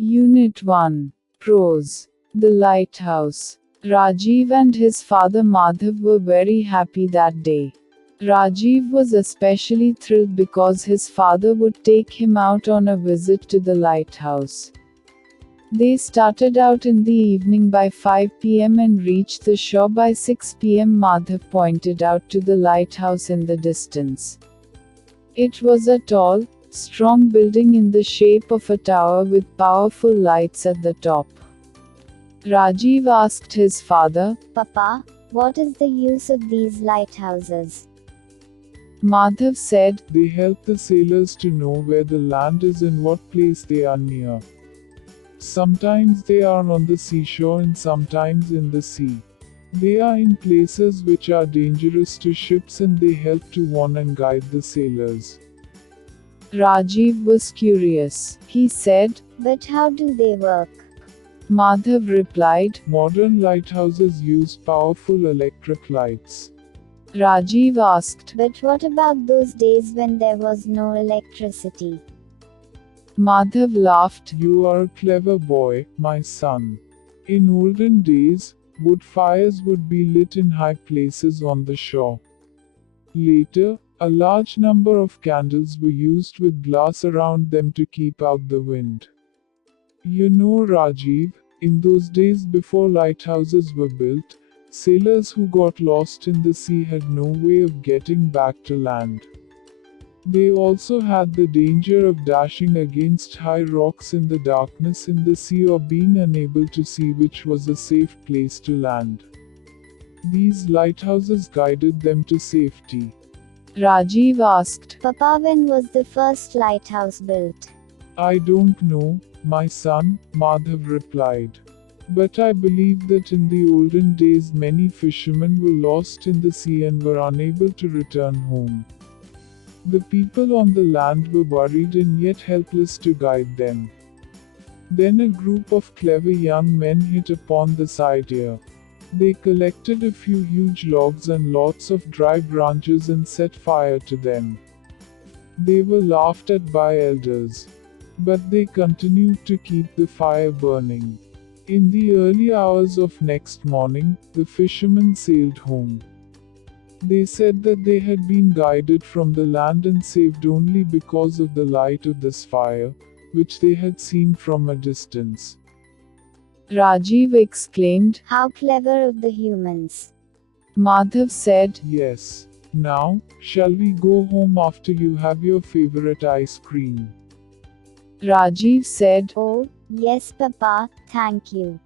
Unit 1. Prose. The Lighthouse. Rajiv and his father Madhav were very happy that day. Rajiv was especially thrilled because his father would take him out on a visit to the lighthouse. They started out in the evening by 5 pm and reached the shore by 6 pm. Madhav pointed out to the lighthouse in the distance. It was a tall, strong building in the shape of a tower with powerful lights at the top. Rajiv asked his father, Papa, what is the use of these lighthouses? Madhav said, They help the sailors to know where the land is and what place they are near. Sometimes they are on the seashore and sometimes in the sea. They are in places which are dangerous to ships and they help to warn and guide the sailors. Rajiv was curious. He said, But how do they work? Madhav replied, Modern lighthouses use powerful electric lights. Rajiv asked, But what about those days when there was no electricity? Madhav laughed. You are a clever boy, my son. In olden days, wood fires would be lit in high places on the shore. Later, a large number of candles were used with glass around them to keep out the wind. You know, Rajiv, in those days before lighthouses were built, sailors who got lost in the sea had no way of getting back to land. They also had the danger of dashing against high rocks in the darkness in the sea or being unable to see which was a safe place to land. These lighthouses guided them to safety. Rajiv asked, Papa, when was the first lighthouse built? I don't know, my son, Madhav replied. But I believe that in the olden days many fishermen were lost in the sea and were unable to return home. The people on the land were worried and yet helpless to guide them. Then a group of clever young men hit upon this idea. They collected a few huge logs and lots of dry branches and set fire to them. They were laughed at by elders. But they continued to keep the fire burning. In the early hours of next morning, the fishermen sailed home. They said that they had been guided from the land and saved only because of the light of this fire, which they had seen from a distance. Rajiv exclaimed. How clever of the humans. Madhav said, Yes. Now, shall we go home after you have your favorite ice cream? Rajiv said, Oh, yes, Papa, thank you.